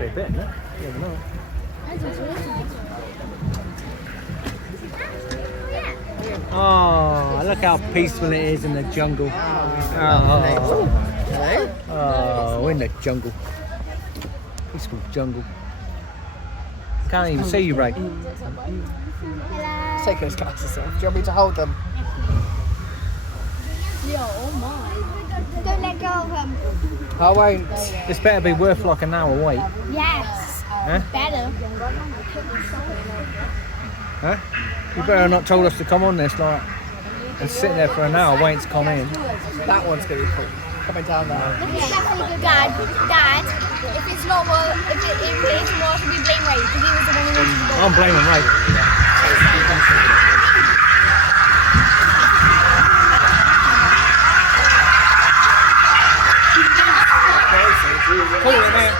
be a bit, isn't it? You never know. Oh, look how peaceful it is in the jungle. Oh, in the jungle. Peaceful jungle. Can't even see you, Ray. Take those glasses off. Do you want me to hold them? Don't let go of him. I won't. This better be worth like an hour wait. Yes. Huh? Better. Huh? You better not told us to come on this like and sit there for an hour waiting to come in. That one's going to be cool. Coming down there. Dad, if it's not what, if it isn't what, we blame Ray because he was the one who wanted to go. I'm blaming Ray. Cool in there.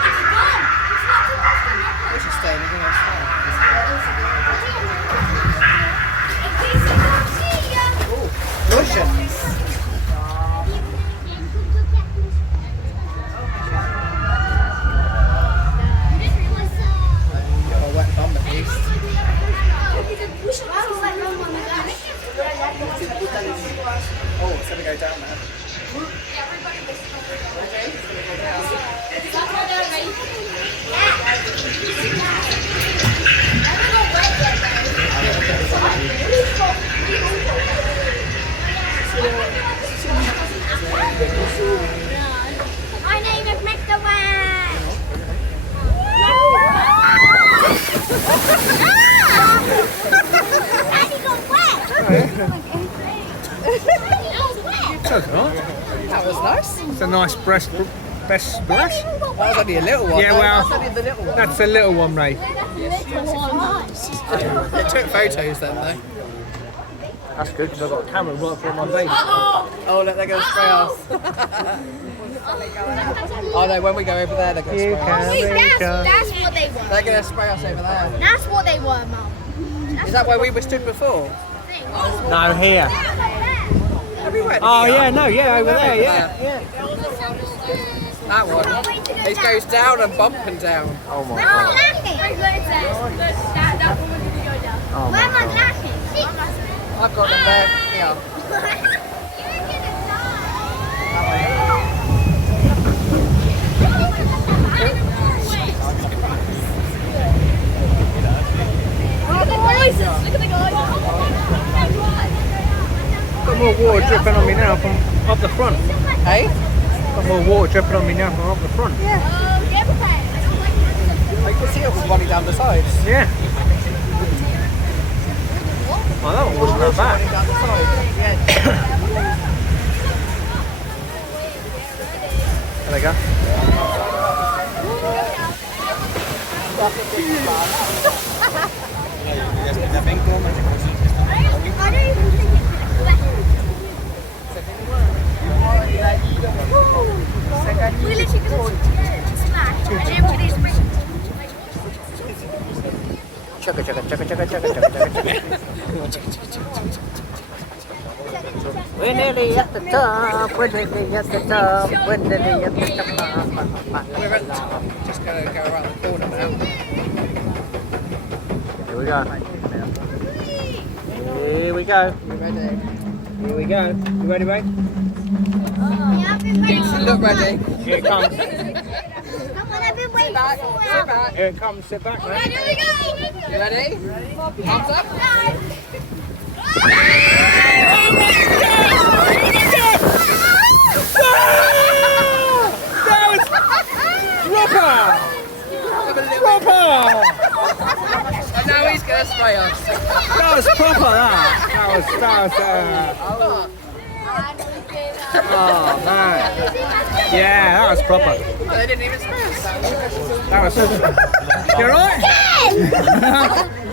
We should stay in the house. Delicious. Got a wet bum at least. Oh, it's going to go down there. My name is Mr. Wang. Daddy got wet. That was nice. It's a nice best splash. That was only a little one. Yeah, though. well, That's only the little one. that's the little one, Ray. They took photos then, though. That's good because I've got a camera right for my face. Oh, look, they're going to spray us. Oh no, when we go over there, they're going to spray us. That's what they were. They're going to spray us over there. That's what they were, Mum. Is that where we were stood before? No, here. Everywhere. Oh yeah, no, yeah, over there, yeah. That one. It goes down and bump and down. Oh my Where god. am I laughing? Oh Where am my I god. laughing? I've got them there. Yeah. Got more water dripping on me now from up the front. Hey? Got more water dripping on me now from up the front. I can see it was running down the sides. Yeah. Oh, that one wasn't that bad. Running down the sides. Yeah. There they go. We literally just splash and then put this ring. Chugga chugga chugga chugga chugga chugga chugga. We're nearly at the top. We're nearly at the top. We're nearly at the top. We're at the top. Just going to go around the corner now. Here we go. Here we go. You ready? Here we go. You ready, mate? Look ready. Here it comes. Come on, I've been waiting Back. for Sit back. Here it comes. Sit back, mate. Here we go. You ready? Hands up. Proper! And now he's going to spray us. That was proper, that was oh, man. Yeah, that was proper. They didn't even spray us. That was you alright?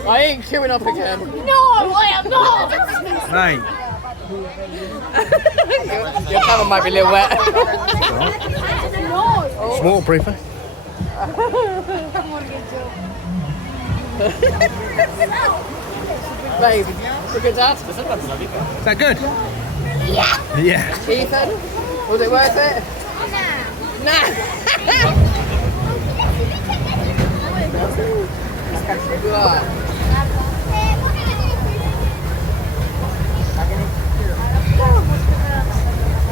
I ain't queuing up again. No, I am not. Mate. Your camera might be a little wet. It's waterproof, eh? Babe, we're good dad. Is that good? Yeah. Yeah. Ethan, was it worth it? Nah. Right.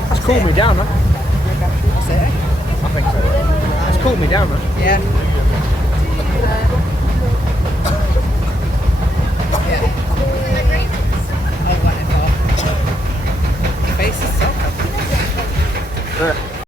That's cooled me down, man. That's it. I think so. That's cooled me down, man. Yeah.